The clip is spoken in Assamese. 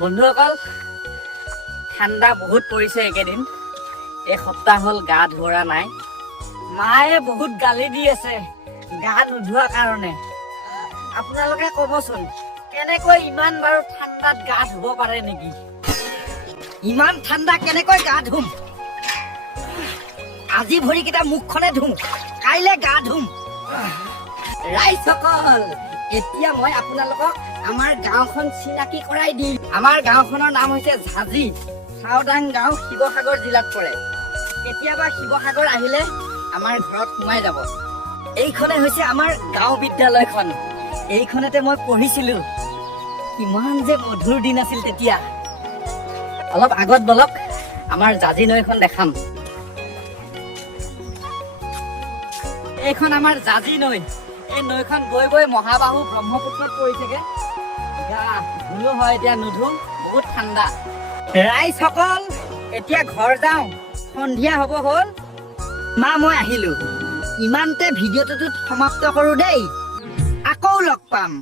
বন্ধুসকল, ঠাণ্ডা বহুত পৰিছে এইকেইদিন। এসপ্তাহ হ'ল গা ধোৱা নাই। মায়ে বহুত গালি দি আছে গা নোধোৱা কাৰণে। আপোনালোকে ক'বচোন, কেনেকৈ ইমান বাৰু ঠাণ্ডাত গা ধুব পাৰে নেকি? ইমান ঠাণ্ডা কেনেকৈ গা ধুম? আজি ভৰিকেইটা মুখখনে ধুম, কাইলে গা ধুম। ৰাইজসকল, এতিয়া মই আপোনালোকক আমাৰ গাঁওখন চিনাকি কৰাই দিম। আমাৰ গাঁওখনৰ নাম হৈছে ঝাজি, চাওদাং গাঁও, শিৱসাগৰ জিলাত পৰে। কেতিয়াবা শিৱসাগৰ আহিলে আমাৰ ঘৰত সোমাই যাব। এইখনে হৈছে আমাৰ গাঁও বিদ্যালয়খন। এইখনতে মই পঢ়িছিলো। কিমান যে মধুৰ দিন আছিল তেতিয়া। অলপ আগত বলক, আমাৰ জাজি নৈখন দেখাম। এইখন আমাৰ জাজি নৈ। এই নৈখন গৈ গৈ মহাবাহু ব্ৰহ্মপুত্ৰত পৰিছেগে। গা ধুলো হয়, এতিয়া নুধু, বহুত ঠাণ্ডা। ৰাইজসকল, এতিয়া ঘৰ যাওঁ, সন্ধিয়া হ'ব হ'ল। মা, মই আহিলো। ইমানতে ভিডিঅ'টোত সমাপ্ত কৰো দেই। আকৌ লগ পাম।